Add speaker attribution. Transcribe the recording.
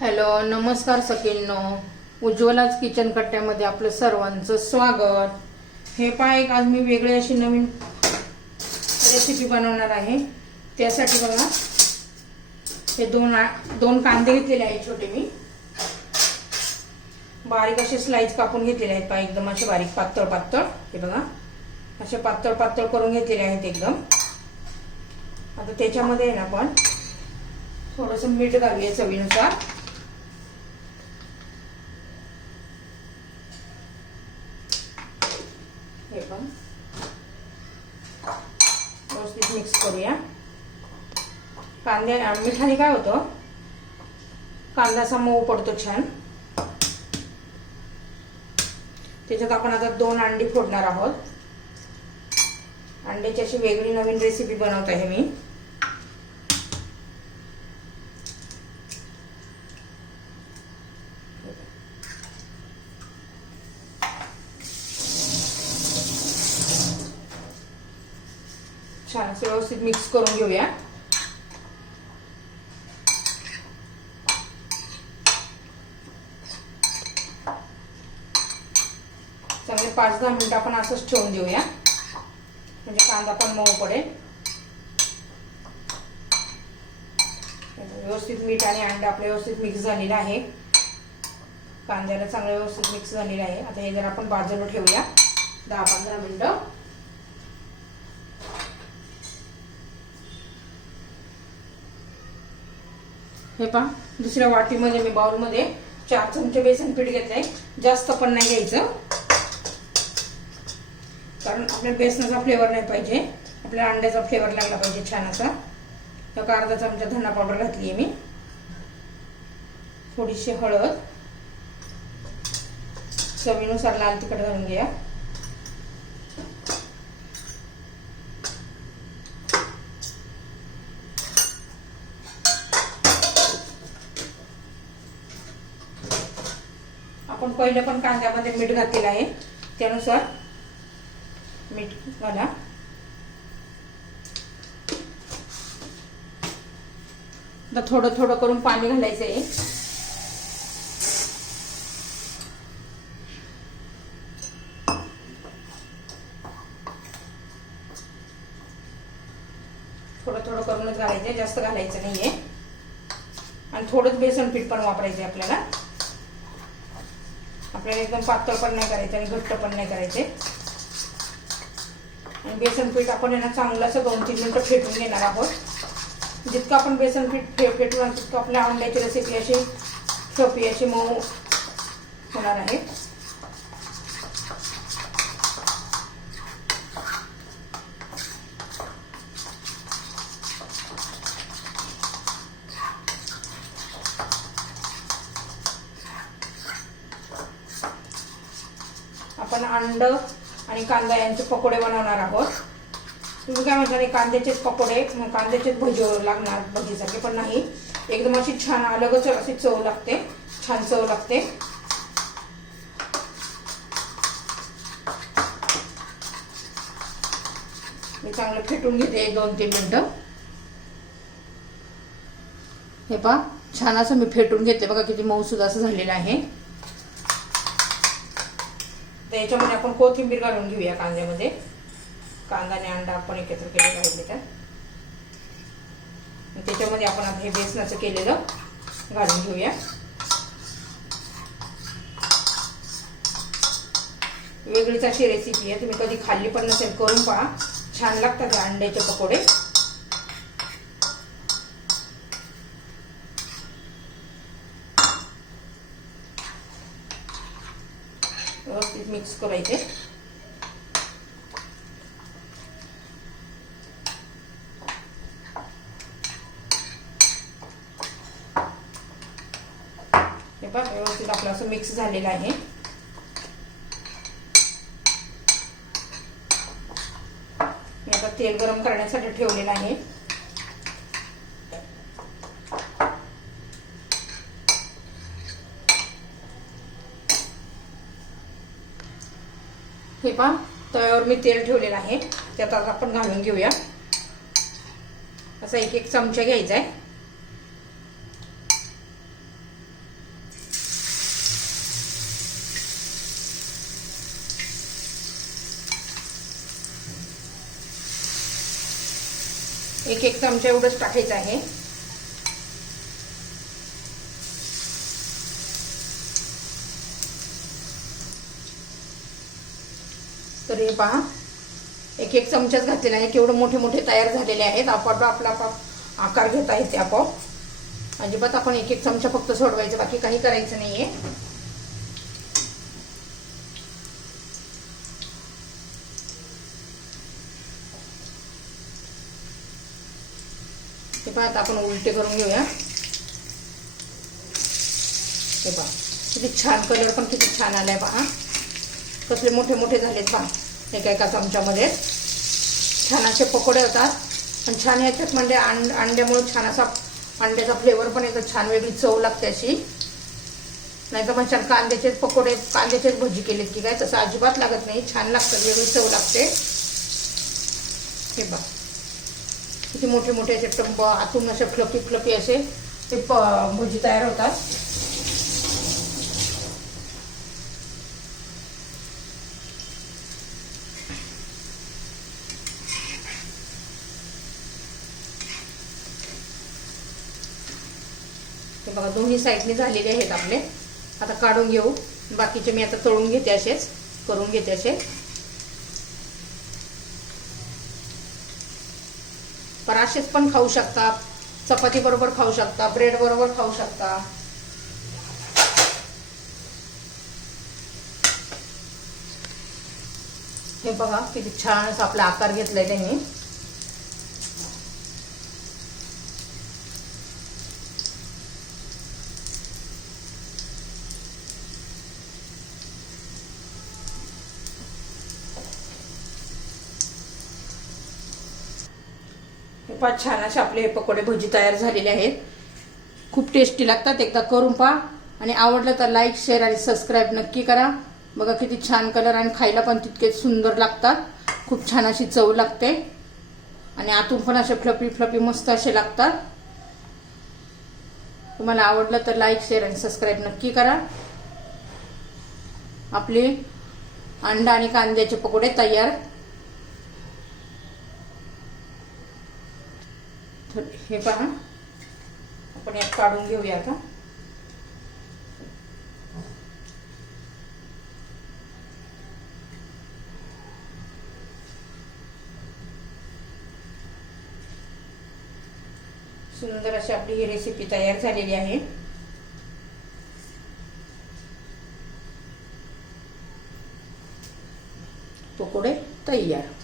Speaker 1: Hello नमस्कार सखींनो. उज्ज्वलाच kitchen कट्ट्यामध्ये आपलं सर्वांचं स्वागत. हे पहा एक आज मी वेगळी अशी नवीन रेसिपी बनवणार आहे. त्यासाठी बघा हे दोन दोन कांदे घेतलेले आहेत छोटे मी. बारीक असे स्लाईस कापून घेतलेले आहेत पहा एकदम असे बारीक पातळ पातळ हे बघा असे पातळ पातळ करून घेतलेले आहेत एकदम. आता त्याच्यामध्ये आहे ना आपण थोडंसं मीठ घालूया चवीनुसार हे पण व्यवस्थित मिक्स करूया कांद्या मिठाने काय होतं? कांदाचा मऊ पडतो छान त्याच्यात आपण आता दोन अंडी फोडणार आहोत. अंड्याची अशी वेगळी नवीन रेसिपी बनवत आहे मी. छान व्यवस्थित मिक्स करून घेऊया. चांगले पाच दहा मिनिटं आपण असंच ठेवून देऊया. म्हणजे कांदा पण मऊ पडेल. व्यवस्थित मीठ आणि अंडा आपलं व्यवस्थित मिक्स झालेलं आहे. कांद्याला चांगलं व्यवस्थित मिक्स झालेलं आहे. आता हे जर आपण बाजूला ठेवूया. दहा पंधरा मिनटं. हे पहा दुसऱ्या वाटीमध्ये मी बाउलमध्ये चार चमचे बेसन पीठ घेतलंय. जास्त पण नाही घ्यायचं. कारण आपल्या बेसनाचा फ्लेवर नाही पाहिजे. आपल्या अंड्याचा फ्लेवर लागला पाहिजे छान असा. एक अर्धा चमचा धना पावडर घातली आहे मी. थोडीशी हळद. चवीनुसार लाल तिखट घालून घ्या. आपण पहिले पण कांद्यामध्ये मीठ घातलेलं आहे. त्यानुसार मीठ घाला. आता थोडं थोडं करून पाणी घालायचं आहे. थोडं थोडं करूनच घालायचं जास्त घालायचं नाहीये. आणि थोडंच बेसन पीठ पण वापरायचे आपल्याला. आपल्याला एकदम पातळ पण नाही करायचं आणि घट्ट पण नाही करायचे आणि बेसन पीठ आपण यांना चांगलं असं दोन तीन मिनटं फेटून घेणार आहोत. जितकं आपण बेसन पीठ फे फेटून तितकं आपल्या अंड्याची रेसिपी अशी सोपी अशी मऊ होणार आहे. आपण अंड आणि कांदा यांचे पकोडे बनवणार आहोत. तुम्ही काय म्हणता कांद्याचेच पकोडे मग कांद्याचेच भजी लागणार भजीसारखे पण नाही. एकदम अशी छान अलगच अशी चव लागते. छान चव लागते. मी चांगलं फेटून घेते दोन तीन मिनटं. हे पहा छान असं मी फेटून घेते. बघा किती मऊसूद असं झालेलं आहे. तर याच्यामध्ये आपण कोथिंबीर घालून घेऊया कांद्यामध्ये. कांदा आणि अंडा आपण एकत्र केलेलं आहे त्याच्यात. त्याच्यामध्ये आपण आता हे बेसनाचं केलेलं घालून घेऊया. वेगळीच अशी रेसिपी आहे. तुम्ही कधी खाल्ली पण नसेल करून पहा. छान लागतात अंड्याचे पकोडे व्यवस्थित मिक्स करायचे हे बघ व्यवस्थित आपलं असं मिक्स झालेलं आहे मी आता तेल गरम करण्यासाठी ठेवलेलं आहे हे पहा तव्यावर मी तेल ठेवलेलं आहे. त्यात आता आपण घालून घेऊया. असा एक एक चमचा घ्यायचा आहे. एक एक चमचा एवढंच टाकायचं आहे. तर हे पहा. एक एक चमचाच घातलेला आहे केवढे मोठे मोठे तयार झालेले आहेत. आपोआप आपला आपाप आकार घेत आहे ते आपोआप. अजिबात आपण एक एक चमचा फक्त सोडवायचं बाकी काही करायचं नाही आहे ते पहा आता आपण उलटे करून घेऊया. हे पहा किती छान कलर पण किती छान आलाय पहा. कसले मोठे मोठे झालेत पहा. एका एका चमच्यामध्ये छान असे पकोडे होतात. पण छान याच्यात म्हणजे अंड अंड्यामुळे छान असा अंड्याचा फ्लेवर पण येतो. छान वेगळी चव लागते अशी. नाही तर पण छान कांद्याचेच पकोडे कांद्याचेच भजी केलेत की काय तसं अजिबात लागत नाही. छान लागतं वेगळी चव लागते. हे बघ. किती मोठे मोठे असे टंब आतून असे फ्लपी फ्लपी असे ते प भजी तयार होतात. बघा दोन्ही साईडने झालेले आहेत आपले. आता काढून घेऊ. बाकीचे मी आता तळून घेते असेच करून घेते असे. पण असेच पण खाऊ शकता. चपाती बरोबर खाऊ शकता. ब्रेड बरोबर खाऊ शकता. हे बघा किती छान असा आपला आकार घेतलाय त्यांनी. खूपच छान असे आपले हे पकोडे भजी तयार झालेले आहेत. खूप टेस्टी लागतात. एकदा करून पहा. आणि आवडलं तर लाईक शेअर आणि सबस्क्राईब नक्की करा. बघा किती छान कलर आणि खायला पण तितके सुंदर लागतात. खूप छान अशी चव लागते. आणि आतून पण असे फ्लपी फ्लपी मस्त असे लागतात. तुम्हाला आवडलं तर लाईक शेअर आणि सबस्क्राईब नक्की करा. आपले अंडा आणि कांद्याचे पकोडे तयार हे पहा. आपण यात काढून घेऊया आता. सुंदर अशी आपली ही रेसिपी तयार झालेली आहे. पकोडे तयार.